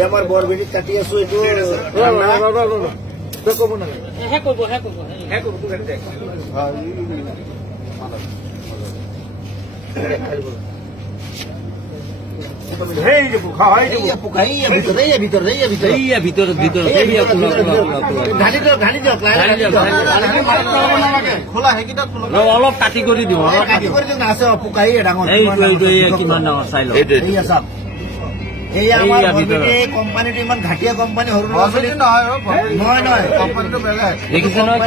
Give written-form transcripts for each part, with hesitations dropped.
আমাৰ বৰবেটি কাটি আছো এইটো কব না অলপ কাটি কৰি দিব কিমান ডাঙৰ চাই লওক কোম্পানীটো ইমান ঘাটিয়া কোম্পানী সৰু নহয় কোম্পানীটো বেলেগ দেখিছে নহয়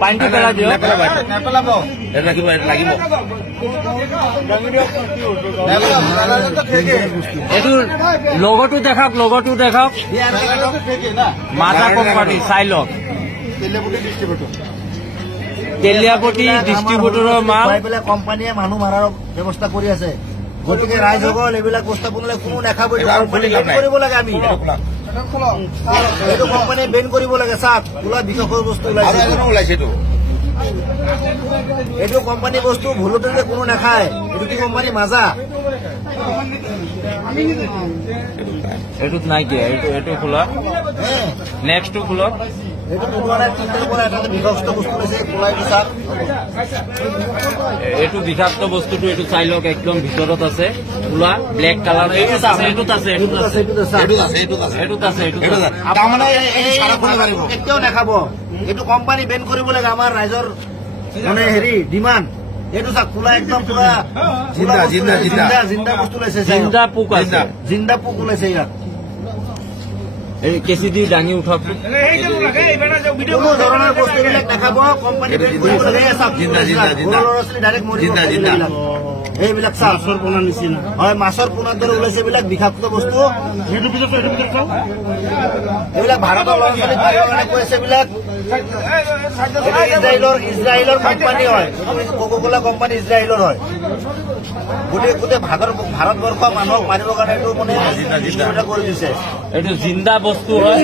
পানীটো পেলাই দিয়ক নেপেলাব লাগিব এইটো লগতো দেখাওক মাথা কোম্পানী চাই লওক তেলিয়াপতি ডিষ্ট্ৰিবিউটৰৰ মাল কোম্পানীয়ে মানুহ মাৰাৰ ব্যৱস্থা কৰি আছে গতিকে ৰাইজসকল এইবিলাক বস্তু বনালে কোনো নাখাব কৰিব লাগে আমি এইটো কোম্পানীয়ে বেন কৰিব লাগে চাওক ওলা বিষয়ৰ বস্তু ওলাইছে এইটো কোম্পানী বস্তু ভুলতে যে কোনো নাখায় এইটো কি কোম্পানী মাজা এইটোত নাই কি এইটো খোলা নেক্সটটো খোলা এইটো বিষাক্ত বস্তুটো এইটো চাই লওক একদম ভিতৰত আছে খোলা ব্লেক কালাৰ কেতিয়াও নাখাব এইটো কোম্পানী বেন কৰিব লাগে আমাৰ ৰাইজৰ মানে হেৰি ডিমাণ্ড এইটো চাওক খোলা একদম পুৰা জিন্দা বস্তু ওলাইছে জিন্দা পোক ওলাইছে ইয়াত কেঁচি দি দাঙি উঠাওক কোনো ধৰণৰ বস্তুবিলাক নাখাব কোম্পানী বেন কৰিব লাগে এইবিলাক মাছৰ পোনাৰ নিচিনা হয় মাছৰ পোনাৰ দৰে ওলাইছে এইবিলাক বিষাক্ত বস্তু এইবিলাক ভাৰতৰ ল'ৰা ছোৱালীক কাৰণে কৈছে এইবিলাক ইজৰাইলৰ কোম্পানী হয় কোকা-কোলা কোম্পানী ইজৰাইলৰ হয় গোটেই ভাৰতবৰ্ষ মানুহক মাৰিবৰ কাৰণে এইটো মানে কৰি দিছে এইটো জিন্দা বস্তু হয়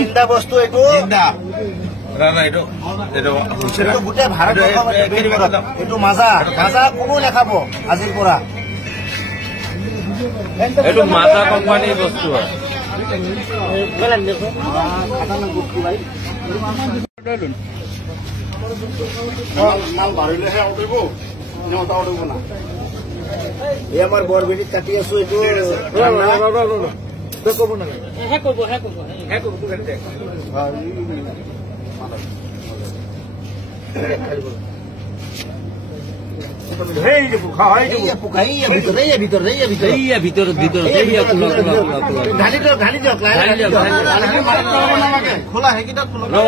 এইটো গোটেই ভাৰতবৰ্ষ এইটো মাজা কোনো নাখাব আজিৰ পৰা এইটো মাজা কোম্পানীৰ বস্তু হয় আমাৰ বৰবেটি কাটি আছো এইটো কব না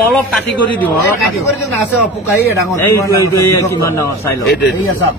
অলপ কাটি কৰি দিব পোকাই ডাঙৰ কিমান ডাঙৰ চাই লওক